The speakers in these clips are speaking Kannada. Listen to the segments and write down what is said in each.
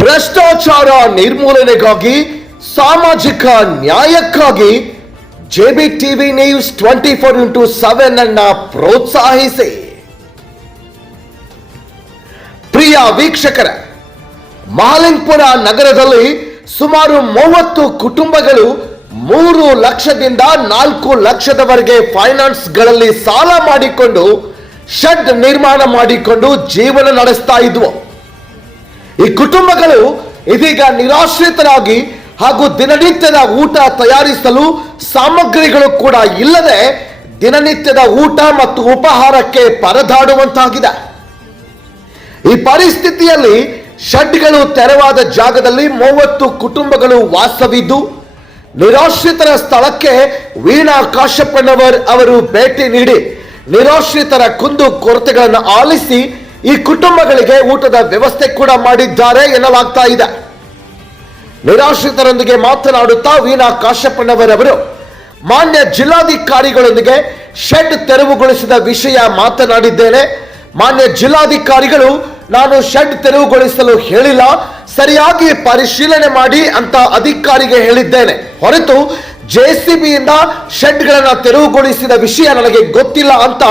ಭ್ರಷ್ಟಾಚಾರ ನಿರ್ಮೂಲನೆಗಾಗಿ, ಸಾಮಾಜಿಕ ನ್ಯಾಯಕ್ಕಾಗಿ JB TV news twenty four into seven ಅನ್ನ ಪ್ರೋತ್ಸಾಹಿಸಿ. ಪ್ರಿಯ ವೀಕ್ಷಕರ, ಮಹಾಲಿಂಗ್ಪುರ ನಗರದಲ್ಲಿ ಸುಮಾರು ಮೂವತ್ತು ಕುಟುಂಬಗಳು ಮೂರು ಲಕ್ಷದಿಂದ ನಾಲ್ಕು ಲಕ್ಷದವರೆಗೆ ಫೈನಾನ್ಸ್ಗಳಲ್ಲಿ ಸಾಲ ಮಾಡಿಕೊಂಡು, ಶೆಡ್ ನಿರ್ಮಾಣ ಮಾಡಿಕೊಂಡು ಜೀವನ ನಡೆಸ್ತಾ ಇದ್ವು. ಈ ಕುಟುಂಬಗಳು ಇದೀಗ ನಿರಾಶ್ರಿತರಾಗಿ ಹಾಗೂ ದಿನನಿತ್ಯದ ಊಟ ತಯಾರಿಸಲು ಸಾಮಗ್ರಿಗಳು ಕೂಡ ಇಲ್ಲದೆ ದಿನನಿತ್ಯದ ಊಟ ಮತ್ತು ಉಪಹಾರಕ್ಕೆ ಪರದಾಡುವಂತಾಗಿದೆ. ಈ ಪರಿಸ್ಥಿತಿಯಲ್ಲಿ ಶೆಡ್ಗಳು ತೆರವಾದ ಜಾಗದಲ್ಲಿ ಮೂವತ್ತು ಕುಟುಂಬಗಳು ವಾಸವಿದ್ದು, ನಿರಾಶ್ರಿತರ ಸ್ಥಳಕ್ಕೆ ವೀಣಾ ಕಾಶ್ಯಪ್ಪನವರ್ ಅವರು ಭೇಟಿ ನೀಡಿ ನಿರಾಶ್ರಿತರ ಕುಂದು ಕೊರತೆಗಳನ್ನು ಆಲಿಸಿ ಈ ಕುಟುಂಬಗಳಿಗೆ ಊಟದ ವ್ಯವಸ್ಥೆ ಕೂಡ ಮಾಡಿದ್ದಾರೆ ಎನ್ನಲಾಗ್ತಾ ಇದೆ. ನಿರಾಶ್ರಿತರೊಂದಿಗೆ ಮಾತನಾಡುತ್ತಾ ವೀಣಾ ಕಾಶ್ಯಪ್ಪನವರವರು ಮಾನ್ಯ ಜಿಲ್ಲಾಧಿಕಾರಿಗಳೊಂದಿಗೆ ಶೆಡ್ ತೆರವುಗೊಳಿಸಿದ ವಿಷಯ ಮಾತನಾಡಿದ್ದೇನೆ. ಮಾನ್ಯ ಜಿಲ್ಲಾಧಿಕಾರಿಗಳು, ನಾನು ಶೆಡ್ ತೆರವುಗೊಳಿಸಲು ಹೇಳಿಲ್ಲ, ಸರಿಯಾಗಿ ಪರಿಶೀಲನೆ ಮಾಡಿ ಅಂತ ಅಧಿಕಾರಿಗೆ ಹೇಳಿದ್ದೇನೆ. ಹೊರತು ಜೆಸಿಬಿಯಿಂದ ಶೆಡ್ಗಳನ್ನ ತೆರವುಗೊಳಿಸಿದ ವಿಷಯ ನನಗೆ ಗೊತ್ತಿಲ್ಲ ಅಂತ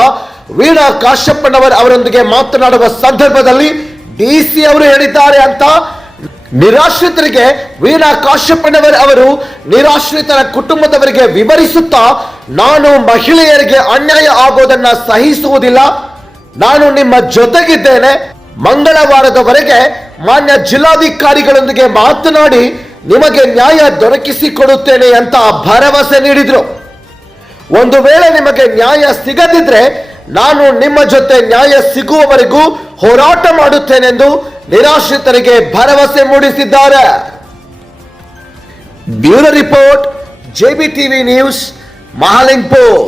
ವೀಣಾ ಕಾಶ್ಯಪ್ಪನವರ್ ಅವರೊಂದಿಗೆ ಮಾತನಾಡುವ ಸಂದರ್ಭದಲ್ಲಿ ಡಿ ಸಿ ಅವರು ಹೇಳಿದ್ದಾರೆ ಅಂತ. ನಿರಾಶ್ರಿತರಿಗೆ ವೀಣಾ ಕಾಶ್ಯಪ್ಪನವರ್ ಅವರು ನಿರಾಶ್ರಿತರ ಕುಟುಂಬದವರಿಗೆ ವಿವರಿಸುತ್ತಾ, ನಾನು ಮಹಿಳೆಯರಿಗೆ ಅನ್ಯಾಯ ಆಗೋದನ್ನ ಸಹಿಸುವುದಿಲ್ಲ. ನಾನು ನಿಮ್ಮ ಜೊತೆಗಿದ್ದೇನೆ. ಮಂಗಳವಾರದವರೆಗೆ ಮಾನ್ಯ ಜಿಲ್ಲಾಧಿಕಾರಿಗಳೊಂದಿಗೆ ಮಾತನಾಡಿ, ನಿಮಗೆ ನ್ಯಾಯ ದೊರಕಿಸಿಕೊಡುತ್ತೇನೆ ಅಂತ ಭರವಸೆ ನೀಡಿದ್ರು. ಒಂದು ವೇಳೆ ನಿಮಗೆ ನ್ಯಾಯ ಸಿಗದಿದ್ರೆ ನಾನು ನಿಮ್ಮ ಜೊತೆ ನ್ಯಾಯ ಸಿಗುವವರೆಗೂ ಹೋರಾಟ ಮಾಡುತ್ತೇನೆಂದು ನಿರಾಶ್ರಿತರಿಗೆ ಭರವಸೆ ಮೂಡಿಸಿದ್ದಾರೆ. Bureau report JB TV news, Mahalingpur.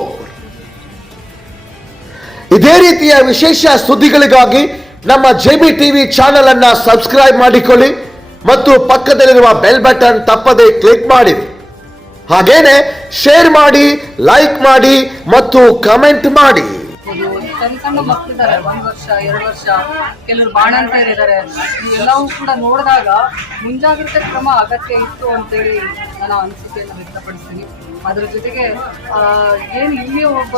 ಇದೇ ರೀತಿಯ ವಿಶೇಷ ಸುದ್ದಿಗಳಿಗಾಗಿ ನಮ್ಮ ಜೆಬಿ ಟಿವಿ ಚಾನೆಲ್ ಅನ್ನ ಸಬ್ಸ್ಕ್ರೈಬ್ ಮಾಡಿಕೊಳ್ಳಿ ಮತ್ತು ಪಕ್ಕದಲ್ಲಿರುವ ಬೆಲ್ ಬಟನ್ ತಪ್ಪದೆ ಕ್ಲಿಕ್ ಮಾಡಿ. ಹಾಗೇನೆ ಶೇರ್ ಮಾಡಿ, ಲೈಕ್ ಮಾಡಿ ಮತ್ತು ಕಮೆಂಟ್ ಮಾಡಿ. ಸಣ್ಣ ಸಣ್ಣ ಮಕ್ಕಳಿದ್ದಾರೆ ಒಂದ್ ವರ್ಷ, ಎರಡು ವರ್ಷ. ಕೆಲವರು ಬಾಣಂತಿಯರಿದ್ದಾರೆ ಇವೆಲ್ಲವೂ ಕೂಡ ನೋಡಿದಾಗ ಮುಂಜಾಗ್ರತೆ ಕ್ರಮ ಅಗತ್ಯ ಇತ್ತು ಅಂತೇಳಿ ನನ್ನ ಅನಿಸಿಕೆಯನ್ನು ವ್ಯಕ್ತಪಡಿಸ್ತೀನಿ. ಅದರ ಜೊತೆಗೆ ಏನು ಇಲ್ಲಿ ಒಬ್ಬ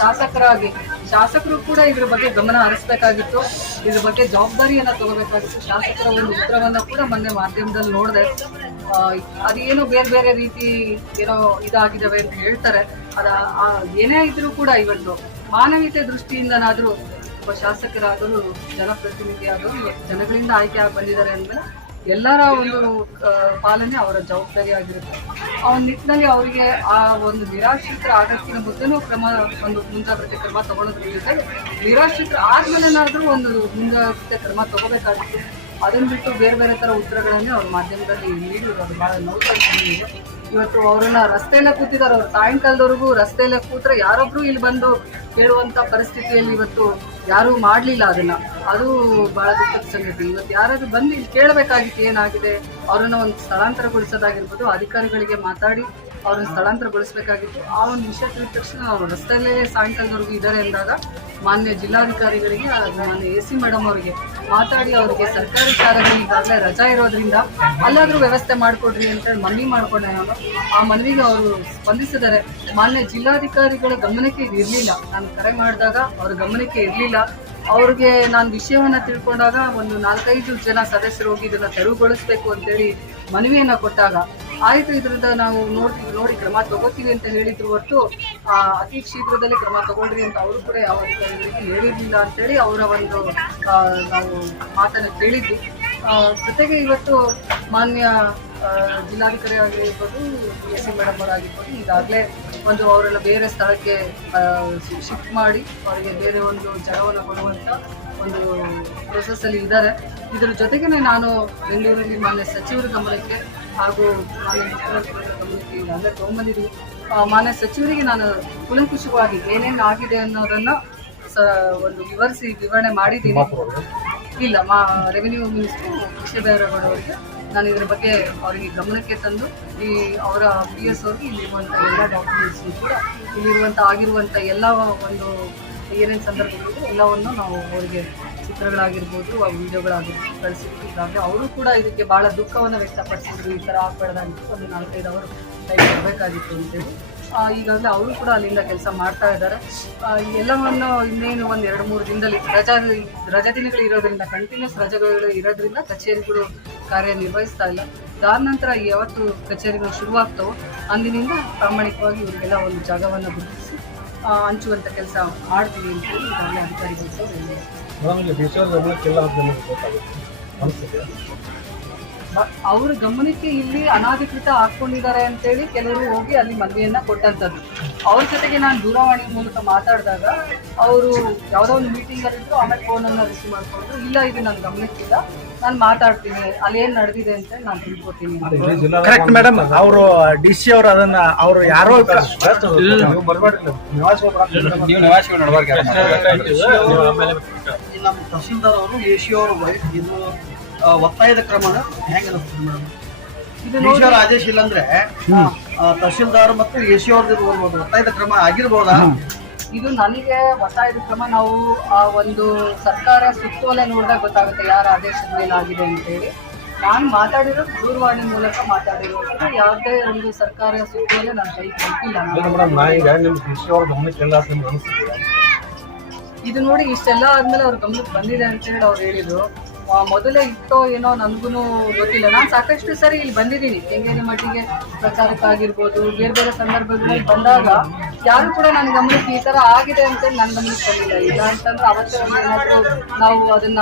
ಶಾಸಕರಾಗಿ, ಶಾಸಕರು ಕೂಡ ಇದ್ರ ಬಗ್ಗೆ ಗಮನ ಹರಿಸ್ಬೇಕಾಗಿತ್ತು. ಇದ್ರ ಬಗ್ಗೆ ಜವಾಬ್ದಾರಿಯನ್ನು ತಗೋಬೇಕಾಗಿತ್ತು. ಶಾಸಕರ ಒಂದು ಉತ್ತರವನ್ನು ಕೂಡ ಮೊನ್ನೆ ಮಾಧ್ಯಮದಲ್ಲಿ ನೋಡಿದೆ. ಅದೇನೋ ಬೇರೆ ಬೇರೆ ರೀತಿ ಏನೋ ಇದಾಗಿದ್ದಾವೆ ಅಂತ ಹೇಳ್ತಾರೆ. ಅದ ಏನೇ ಇದ್ರೂ ಕೂಡ ಇವತ್ತು ಮಾನವೀಯತೆ ದೃಷ್ಟಿಯಿಂದನಾದರೂ ಒಬ್ಬ ಶಾಸಕರಾದರೂ ಜನಪ್ರತಿನಿಧಿಯಾದರೂ ಜನಗಳಿಂದ ಆಯ್ಕೆ ಆಗಿ ಬಂದಿದ್ದಾರೆ ಅಂದ್ಮೇಲೆ ಎಲ್ಲರ ಒಂದು ಪಾಲನೆ ಅವರ ಜವಾಬ್ದಾರಿಯಾಗಿರುತ್ತೆ ಆ ಒಂದು ನಿಟ್ಟಿನಲ್ಲಿ ಅವರಿಗೆ ಆ ಒಂದು ನಿರಾಶ್ರಿತರ ಆಗಕ್ಕಿನ ಮುಂದೆನೂ ಕ್ರಮ ಒಂದು ಮುಂಜಾಗ್ರತೆ ಕ್ರಮ ತಗೊಳ್ಳೋದ್ರ ಜೊತೆಗೆ ನಿರಾಶ್ರಿತರ ಆದ್ಮೇಲೆನಾದರೂ ಒಂದು ಮುಂಜಾಗ್ರತೆ ಕ್ರಮ ತಗೋಬೇಕಾಗುತ್ತೆ ಅದನ್ನು ಬಿಟ್ಟು ಬೇರೆ ಬೇರೆ ಥರ ಉತ್ತರಗಳನ್ನೇ ಅವ್ರ ಮಾಧ್ಯಮದಲ್ಲಿ ನೀಡಿರೋದು ಭಾಳ ನೋವು. ಇವತ್ತು ಅವರನ್ನ ರಸ್ತೆಯಲ್ಲೇ ಕೂತಿದ್ದಾರೆ. ಅವ್ರು ಸಾಯಂಕಾಲದವರೆಗೂ ರಸ್ತೆಯಲ್ಲೇ ಕೂತ್ರೆ ಯಾರೊಬ್ರು ಇಲ್ಲಿ ಬಂದು ಕೇಳುವಂತ ಪರಿಸ್ಥಿತಿಯಲ್ಲಿ ಇವತ್ತು ಯಾರು ಮಾಡಲಿಲ್ಲ ಅದನ್ನ. ಅದು ಬಹಳ ದುಃಖದ ಸಂಗತಿ. ಇವತ್ತು ಯಾರಾದ್ರೂ ಬಂದು ಇಲ್ಲಿ ಕೇಳಬೇಕಾಗಿತ್ತು ಏನಾಗಿದೆ, ಅವರನ್ನು ಒಂದು ಸ್ಥಳಾಂತರಗೊಳಿಸೋದಾಗಿರ್ಬೋದು, ಅಧಿಕಾರಿಗಳಿಗೆ ಮಾತಾಡಿ ಅವ್ರನ್ನ ಸ್ಥಳಾಂತರಗೊಳಿಸಬೇಕಾಗಿತ್ತು. ಆ ಒಂದು ವಿಷಯ ತಿಳಿದ ತಕ್ಷಣ ಅವರು ರಸ್ತೆಯಲ್ಲೇ ಸಾಯಂಕಾಲದವರೆಗೂ ಇದ್ದಾರೆ ಅಂದಾಗ ಮಾನ್ಯ ಜಿಲ್ಲಾಧಿಕಾರಿಗಳಿಗೆ ಮಾನ್ಯ ಎ ಸಿ ಮೇಡಮ್ ಅವರಿಗೆ ಮಾತಾಡಿ ಅವರಿಗೆ ಸರ್ಕಾರಿ ಶಾಲೆಗಳು ಈಗಾಗಲೇ ರಜಾ ಇರೋದ್ರಿಂದ ಅಲ್ಲಾದರೂ ವ್ಯವಸ್ಥೆ ಮಾಡಿಕೊಡ್ರಿ ಅಂತ ಮನವಿ ಮಾಡಿಕೊಂಡೆ ನಾನು. ಆ ಮನವಿಗೆ ಅವರು ಸ್ಪಂದಿಸಿದ್ದಾರೆ. ಮಾನ್ಯ ಜಿಲ್ಲಾಧಿಕಾರಿಗಳ ಗಮನಕ್ಕೆ ಇರಲಿಲ್ಲ. ನಾನು ಕರೆ ಮಾಡಿದಾಗ ಅವ್ರ ಗಮನಕ್ಕೆ ಇರಲಿಲ್ಲ. ಅವ್ರಿಗೆ ನಾನು ವಿಷಯವನ್ನು ತಿಳ್ಕೊಂಡಾಗ ಒಂದು ನಾಲ್ಕೈದು ಜನ ಸದಸ್ಯರು ಹೋಗಿ ಇದನ್ನು ತೆರವುಗೊಳಿಸ್ಬೇಕು ಅಂತೇಳಿ ಮನವಿಯನ್ನು ಕೊಟ್ಟಾಗ ಆಯ್ತು ಇದರಿಂದ ನಾವು ನೋಡ್ತೀವಿ ನೋಡಿ ಕ್ರಮ ತಗೋತೀವಿ ಅಂತ ಹೇಳಿದ್ರು ಹೊರತು ಅತಿ ಶೀಘ್ರದಲ್ಲಿ ಕ್ರಮ ತಗೊಳ್ರಿ ಅಂತ ಅವರು ಕೂಡ ಯಾವ ಅಧಿಕಾರಿಗಳಿಗೆ ಹೇಳಿರ್ಲಿಲ್ಲ ಅಂತೇಳಿ ಅವರ ಒಂದು ನಾವು ಮಾತನ್ನು ಕೇಳಿದ್ವಿ. ಜೊತೆಗೆ ಇವತ್ತು ಮಾನ್ಯ ಜಿಲ್ಲಾಧಿಕಾರಿ ಆಗಿರ್ಬೋದು, ಎಸ್ ಸಿ ಮೇಡಮ್ ಅವರಾಗಿರ್ಬೋದು ಈಗಾಗಲೇ ಒಂದು ಅವರೆಲ್ಲ ಬೇರೆ ಸ್ಥಳಕ್ಕೆ ಶಿಫ್ಟ್ ಮಾಡಿ ಅವರಿಗೆ ಬೇರೆ ಒಂದು ಜಾಗವನ್ನು ಕೊಡುವಂಥ ಒಂದು ಪ್ರೊಸೆಸ್ ಅಲ್ಲಿ ಇದ್ದಾರೆ. ಇದರ ಜೊತೆಗೇ ನಾನು ಬೆಂಗಳೂರಲ್ಲಿ ಮಾನ್ಯ ಸಚಿವರ ಗಮನಕ್ಕೆ ಹಾಗೂ ಅಂದರೆ ಆ, ಮಾನ್ಯ ಸಚಿವರಿಗೆ ನಾನು ಕುಲಂಕುಷವಾಗಿ ಏನೇನು ಆಗಿದೆ ಅನ್ನೋದನ್ನ ಸ ಒಂದು ವಿವರಿಸಿ ವಿವರಣೆ ಮಾಡಿದ್ದೀನಿ. ಇಲ್ಲ ಮಾ ರೆವಿನ್ಯೂ ಮಿನಿಸ್ಟರ್ ಕೃಷಿ ಅವರಿಗೆ ನಾನು ಇದರ ಬಗ್ಗೆ ಅವರಿಗೆ ಗಮನಕ್ಕೆ ತಂದು ಈ ಅವರ ಪಿ ಎಸ್ ಅವ್ರಿಗೆ ಇಲ್ಲಿರುವಂಥ ಎಲ್ಲ ಡಾಕ್ಯುಮೆಂಟ್ಸ್ ಕೂಡ ಇಲ್ಲಿರುವಂಥ ಆಗಿರುವಂಥ ಎಲ್ಲ ಒಂದು ಏನೇನು ಸಂದರ್ಭಗಳು ಎಲ್ಲವನ್ನು ನಾವು ಅವರಿಗೆ ಚಿತ್ರಗಳಾಗಿರ್ಬೋದು, ಆ ವಿಡಿಯೋಗಳಾಗಿರ್ಬೋದು ಈಗಾಗಲೇ ಅವರು ಕೂಡ ಇದಕ್ಕೆ ಭಾಳ ದುಃಖವನ್ನು ವ್ಯಕ್ತಪಡಿಸಿದ್ರು. ಈ ಥರ ಆಗ್ಬಾರ್ದಾಗಿತ್ತು ಒಂದು ನಾಲ್ಕೈದು ಅವರು ಟೈಮ್ ಬರಬೇಕಾಗಿತ್ತು ಅಂತೇಳಿ ಈಗಾಗಲೇ ಅವರು ಕೂಡ ಅಲ್ಲಿಂದ ಕೆಲಸ ಮಾಡ್ತಾ ಇದ್ದಾರೆ. ಎಲ್ಲವನ್ನು ಇನ್ನೇನು ಒಂದು ಎರಡು ಮೂರು ದಿನದಲ್ಲಿ ರಜಾ ರಜಾ ದಿನಗಳು ಇರೋದ್ರಿಂದ ಕಂಟಿನ್ಯೂಸ್ ರಜೆಗಳು ಇರೋದ್ರಿಂದ ಕಚೇರಿಗಳು ಕಾರ್ಯನಿರ್ವಹಿಸ್ತಾ ಇಲ್ಲ. ಅದಾದ ನಂತರ ಯಾವತ್ತು ಕಚೇರಿಗಳು ಶುರುವಾಗ್ತವೋ ಅಂದಿನಿಂದ ಪ್ರಾಮಾಣಿಕವಾಗಿ ಇವರಿಗೆಲ್ಲ ಒಂದು ಜಾಗವನ್ನು ಗುರುತಿಸಿ ಹಂಚುವಂಥ ಕೆಲಸ ಮಾಡ್ತೀವಿ ಅಂತೇಳಿ ಈಗಾಗಲೇ ಅಧಿಕಾರಿಗಳು. ಮೇಡಮ್ ಇಲ್ಲಿ ಗಮನಕ್ಕಿಲ್ಲ ಗೊತ್ತಾಗುತ್ತೆ. ಅವ್ರ ಗಮನಕ್ಕೆ ಇಲ್ಲಿ ಅನಾಧಿಕೃತ ಹಾಕೊಂಡಿದ್ದಾರೆ ಅಂತೇಳಿ ಕೆಲವರು ಹೋಗಿ ಅಲ್ಲಿ ಮದುವೆಯನ್ನ ಕೊಟ್ಟಂತದ್ದು. ಅವ್ರ ಜೊತೆಗೆ ನಾನು ದೂರವಾಣಿ ಮೂಲಕ ಮಾತಾಡಿದಾಗ ಅವರು ಯಾವುದೋ ಒಂದು ಮೀಟಿಂಗ್ ಅಲ್ಲಿ ಇದ್ರು ಆಮೇಲೆ ಫೋನನ್ನ ರಿಸೀವ್ ಮಾಡ್ಕೊಂಡ್ರು. ಇಲ್ಲ, ಇದು ನನ್ನ ಗಮನಕ್ಕಿಲ್ಲ. ನಾನು ಮಾತಾಡ್ತೀನಿ. ಅಲ್ಲಿ ಏನ್ ನಡೆದಿದೆ ಅಂತ ನಾನು ತಿಳ್ಕೊತೀನಿ. ಇಲ್ಲಿ ಕರೆಕ್ಟ್ ಮೇಡಮ್ ಅವರು ಡಿ ಸಿ ಅವರು ಅದನ್ನ ಅವರು ಯಾರೋ ನಮ್ಮ ತಹಸೀಲ್ದಾರ್ ಅವರು ಎಸಿ ಅವರು ವೈಫ್ ಇದು ಒತ್ತಾಯದ ಕ್ರಮ ಹೆಂಗ ಅನಿಸ್ತದೆ ಮೇಡಮ್ ಈಶ್ವರ ಆದೇಶ ಇಲ್ಲಂದ್ರೆ ಆ, ತಹಸೀಲ್ದಾರ್ ಮತ್ತು ಎಸಿ ಅವ್ರದ್ದು ಒಂದು ಒತ್ತಾಯದ ಕ್ರಮ ಆಗಿರ್ಬೋದಾ? ಇದು ನನಗೆ ಒತ್ತಾಯದ ಕ್ರಮ ನಾವು ಆ ಒಂದು ಸರ್ಕಾರ ಸುತ್ತೋಲೆ ನೋಡಿದಾಗ ಗೊತ್ತಾಗುತ್ತೆ ಯಾರ ಆದೇಶದ ಮೇಲೆ ಆಗಿದೆ ಅಂತೇಳಿ. ನಾನು ಮಾತಾಡಿರೋ ದೂರವಾಣಿ ಮೂಲಕ ಮಾತಾಡಿರೋದು. ಯಾವುದೇ ಒಂದು ಸರ್ಕಾರ ಸುತ್ತೋಲೆ ನಾನು ಕೈ ಕೊಟ್ಟಿಲ್ಲ ಇದು ನೋಡಿ ಇಷ್ಟೆಲ್ಲ ಆದ್ಮೇಲೆ ಅವ್ರ ಗಮನಕ್ಕೆ ಬಂದಿದೆ ಅಂತ ಹೇಳಿ ಅವ್ರು ಹೇಳಿದ್ರು. ಮೊದಲೇ ಇತ್ತೋ ಏನೋ ನನಗೂ ಗೊತ್ತಿಲ್ಲ. ನಾನು ಸಾಕಷ್ಟು ಸರಿ ಇಲ್ಲಿ ಬಂದಿದ್ದೀನಿ. ಕೆಂಗೇರಿ ಮಟ್ಟಿಗೆ ಪ್ರಚಾರಕ್ಕಾಗಿರ್ಬೋದು ಬೇರೆ ಬೇರೆ ಸಂದರ್ಭಗಳಲ್ಲಿ ಬಂದಾಗ ಯಾರು ಕೂಡ ನನ್ನ ಗಮನಕ್ಕೆ ಈ ತರ ಆಗಿದೆ ಅಂತ ನನ್ನ ಗಮನಕ್ಕೆ ಬಂದಿಲ್ಲ. ಇಲ್ಲ ಅಂತಂದ್ರೆ ಅವತ್ತೇ ಒಂದು ನಾವು ಅದನ್ನ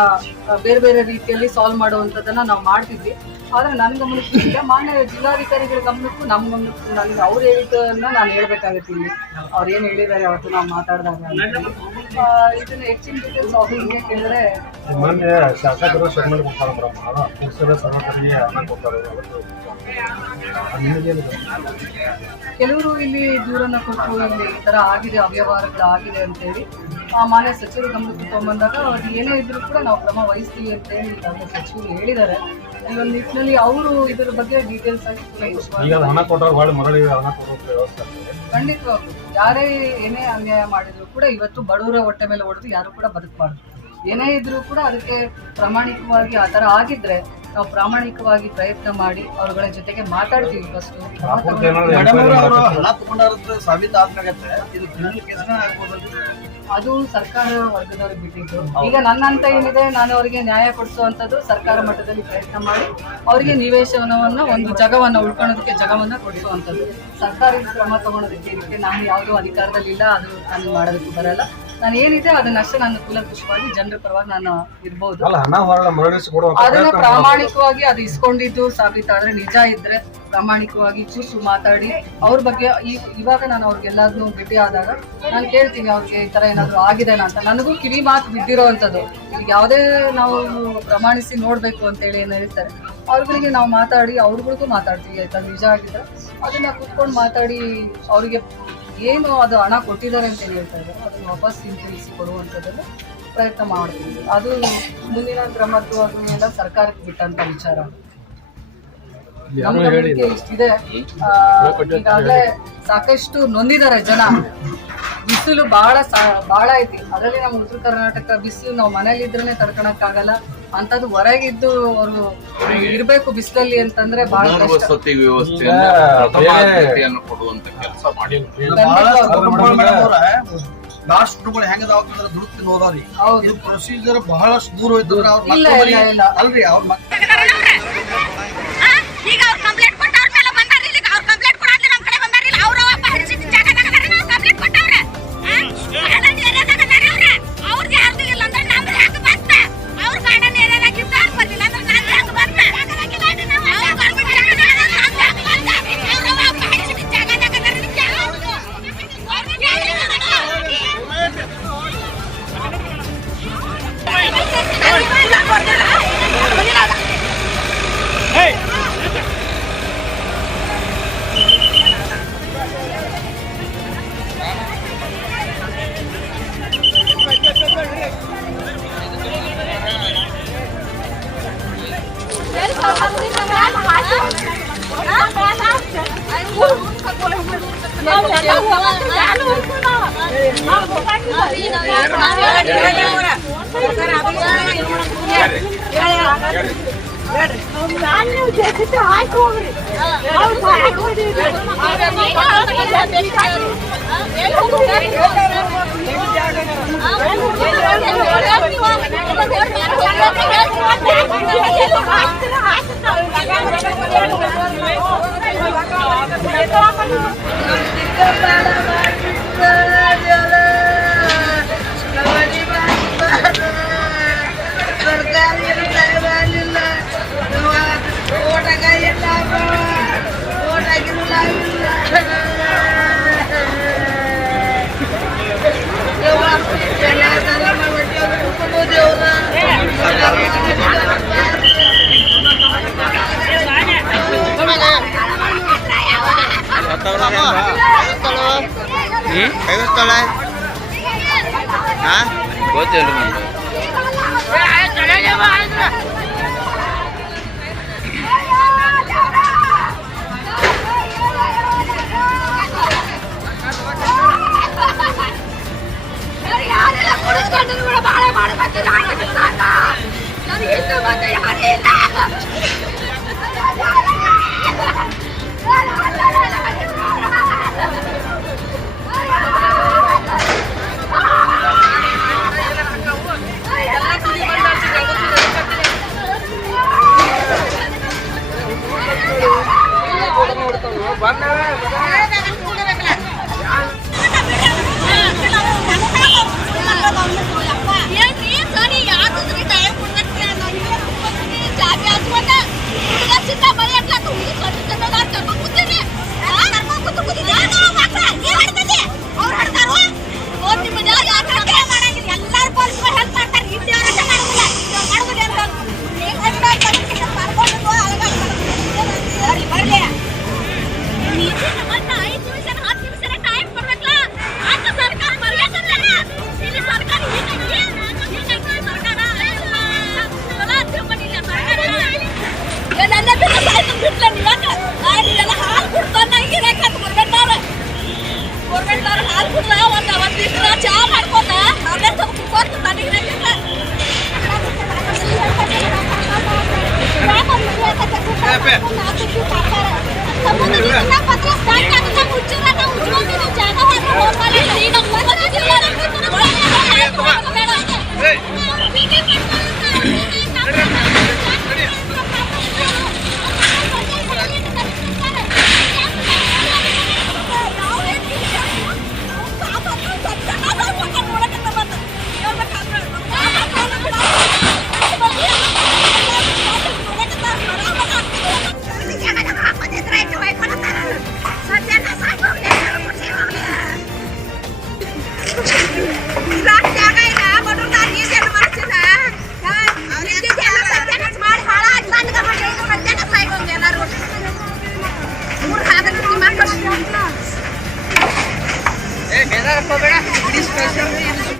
ಬೇರೆ ಬೇರೆ ರೀತಿಯಲ್ಲಿ ಸಾಲ್ವ್ ಮಾಡುವಂಥದ್ದನ್ನ ನಾವು ಮಾಡ್ತಿದ್ವಿ. ಆದ್ರೆ ನನ್ನ ಗಮನಕ್ಕೆ ಇಲ್ಲ ಮಾನ್ಯ ಜಿಲ್ಲಾಧಿಕಾರಿಗಳ ಗಮನಕ್ಕೂ ನಮ್ಮ ಗಮನಕ್ಕೂ ನನಗೆ ಅವ್ರು ಹೇಳಿದ್ದನ್ನ ನಾನು ಹೇಳ್ಬೇಕಾಗತ್ತೆ ಇಲ್ಲಿ. ಅವ್ರು ಏನು ಹೇಳಿದ್ದಾರೆ ಅವತ್ತು ನಾವು ಮಾತಾಡಿದಾಗ ಇದನ್ನ ಹೆಚ್ಚಿನ ಡೀಟೇಲ್ಸ್ ಅವ್ರಿಗೆ ಕೇಳಿದ್ರೆ ಮೊನ್ನೆ ಶಾಸಕರು ಶರ್ಮಲ್ ಕೊಡ್ತಾರೆ ಮೇಡಮ್ ಅದು ಸರ್ವಕರಿಗೆ ಹಣ ಕೊಡ್ತಾರೆ ಕೆಲವರು ಇಲ್ಲಿ ದೂರನ್ನ ಕೊಟ್ಟು ಇಲ್ಲಿ ಈ ತರ ಆಗಿದೆ ಅವ್ಯವಹಾರಗಳು ಆಗಿದೆ ಅಂತೇಳಿ ಆ ಮಾನ್ಯ ಸಚಿವರು ಗಮನಕ್ಕೆ ತೊಗೊಂಬಂದಾಗ ಅವ್ರು ಏನೇ ಇದ್ರೂ ಕೂಡ ನಾವು ಕ್ರಮ ವಹಿಸ್ತೀವಿ ಅಂತೇಳಿ ಈಗಾಗಲೇ ಸಚಿವರು ಹೇಳಿದ್ದಾರೆ. ಈ ಒಂದು ನಿಟ್ಟಿನಲ್ಲಿ ಅವರು ಇದರ ಬಗ್ಗೆ ಡೀಟೇಲ್ಸ್ ಆಗಿ ಈಗ ಹಣ ಕೊಟ್ಟವ್ರು ಭಾಳ ಮರಳಿ ಹಣ ಕೊಡೋ ವ್ಯವಸ್ಥೆ ಆಗ್ತದೆ. ಖಂಡಿತವಾಗ್ಲು. ಯಾರೇ ಏನೇ ಅನ್ಯಾಯ ಮಾಡಿದ್ರು ಕೂಡ ಇವತ್ತು ಬಡವರ ಹೊಟ್ಟೆ ಮೇಲೆ ಹೊಡೆದು ಯಾರು ಕೂಡ ಬದುಕಬಾರ್ದು. ಏನೇ ಇದ್ರೂ ಕೂಡ ಅದಕ್ಕೆ ಪ್ರಾಮಾಣಿಕವಾಗಿ ಆ ಥರ ಆಗಿದ್ರೆ ನಾವು ಪ್ರಾಮಾಣಿಕವಾಗಿ ಪ್ರಯತ್ನ ಮಾಡಿ ಅವರುಗಳ ಜೊತೆಗೆ ಮಾತಾಡ್ತೀವಿ ಫಸ್ಟ್ ಅದು ಸರ್ಕಾರ ವರ್ಗದವ್ರಿಗೆ ಬಿಟ್ಟಿದ್ದು. ಈಗ ನನ್ನ ಅಂತ ಏನಿದೆ ನಾನು ಅವರಿಗೆ ನ್ಯಾಯ ಕೊಡಿಸುವಂಥದ್ದು ಸರ್ಕಾರ ಮಟ್ಟದಲ್ಲಿ ಪ್ರಯತ್ನ ಮಾಡಿ ಅವರಿಗೆ ನಿವೇಶನವನ್ನ ಒಂದು ಜಗವನ್ನ ಉಳ್ಕೊಳ್ಳೋದಕ್ಕೆ ಜಗವನ್ನ ಕೊಡಿಸುವಂಥದ್ದು. ಸರ್ಕಾರ ಕ್ರಮ ತಗೊಳೋದಕ್ಕೆ ಇದಕ್ಕೆ ನಾನು ಯಾವುದೂ ಅಧಿಕಾರದಲ್ಲಿಲ್ಲ ಅದು ನಾನು ಮಾಡೋದಕ್ಕೆ ಬರಲ್ಲ. ನಾನು ಏನಿದೆ ಅದನ್ನಷ್ಟೇ ನಾನು ಕುಲಕುಷವಾಗಿ ಜನರ ಪರವಾಗಿ ನಾನು ಇರ್ಬೋದು. ಅಲ್ಲ ಅದನ್ನ ಪ್ರಾಮಾಣಿಕವಾಗಿ ಅದು ಇಸ್ಕೊಂಡಿದ್ದು ಸಾಬೀತಾದ್ರೆ ನಿಜ ಇದ್ರೆ ಪ್ರಾಮಾಣಿಕವಾಗಿ ಚೂಸು ಮಾತಾಡಿ ಅವ್ರ ಬಗ್ಗೆ ಈ- ಇವಾಗ ನಾನು ಅವ್ರಿಗೆಲ್ಲಾದ್ರೂ ಭೇಟಿ ಆದಾಗ ನಾನು ಕೇಳ್ತೀನಿ ಅವ್ರಿಗೆ ಈ ತರ ಏನಾದ್ರು ಆಗಿದೆನಾ ಅಂತ. ನನಗೂ ಕಿವಿ ಮಾತು ಬಿದ್ದಿರೋವಂಥದ್ದು ಈಗ ಯಾವುದೇ ನಾವು ಪ್ರಮಾಣಿಸಿ ನೋಡ್ಬೇಕು ಅಂತೇಳಿ ಏನು ಹೇಳ್ತಾರೆ ಅವ್ರಗಳಿಗೆ ನಾವು ಮಾತಾಡಿ ಅವ್ರಗಳಿಗೂ ಮಾತಾಡ್ತೀವಿ ಆಯ್ತಾ? ನಿಜ ಆಗಿದ್ರೆ. ಅದನ್ನ ಕುತ್ಕೊಂಡು ಮಾತಾಡಿ ಅವರಿಗೆ ಏನು ಅದು ಹಣ ಕೊಟ್ಟಿದ್ದಾರೆ ಅಂತ ಏನು ಹೇಳ್ತಾ ಇದ್ದಾರೆ. ಅದನ್ನು ವಾಪಸ್ ಹಿಂತಿರುಗಿಸಿ ಕೊಡುವಂಥದ್ದನ್ನು ಪ್ರಯತ್ನ ಮಾಡ್ತೀವಿ. ಅದು ಮುಂದಿನ ಕ್ರಮದ್ದು ಎಲ್ಲ ಸರ್ಕಾರಕ್ಕೆ ಬಿಟ್ಟಂತ ವಿಚಾರ. ನಮ್ಮ ಇಷ್ಟಿದೆ. ಈಗಾಗಲೇ ಸಾಕಷ್ಟು ನೊಂದಿದ್ದಾರೆ ಜನ. ಬಿಸಿಲು ಬಹಳ ಸಾ- ಬಹಳ ಐತಿ. ಅದರಲ್ಲಿ ನಮ್ಮ ಉತ್ತರ ಕರ್ನಾಟಕ ಬಿಸಿಲು ನಾವು ಮನೇಲಿ ಇದ್ರೆ ತಡ್ಕೊಳಕ್ ಆಗಲ್ಲ ಅಂತದ್ದು ಹೊರಗಿದ್ದು ಅವರು ಇರ್ಬೇಕು ಬಿಸಿಲಲ್ಲಿ ಅಂತಂದ್ರೆ ಬಹಳ ಕಷ್ಟ. ವಸತಿ ವ್ಯವಸ್ಥೆಯನ್ನು ಕೊಡುವಂತ ಕೆಲಸ ಮಾಡಿ. ಲಾಸ್ಟ್ ಕುಟುಂಬಗಳು ಹೆಂಗದಾವ ಅಂತಂದ್ರೆ ಇದು ಪ್ರೊಸೀಜರ್ ಬಹಳಷ್ಟು ದೂರ ಹೋಯ್ತು ಅವ್ರ ಇಲ್ಲ, ಮಕ್ಕಳು ಇಲ್ಲ, ಇಲ್ಲ. ಅಲ್ರಿ ಅವ್ರ ಮಕ್ಕಳು I'm ಗೊತ್ತಿಲ್ಲ ನಮ್ಗೆ ಯಾರೆಲ್ಲ ಕುಡಿಸ್ಕೊಂಡು ಕೂಡ ಬಾಳೆ ಮಾಡ್ಬೇಕು ನನಗೆ ಸಾಕ ನನಗೆ ಇಷ್ಟ ಬಂದ ಯಾರೇ ಇಲ್ಲ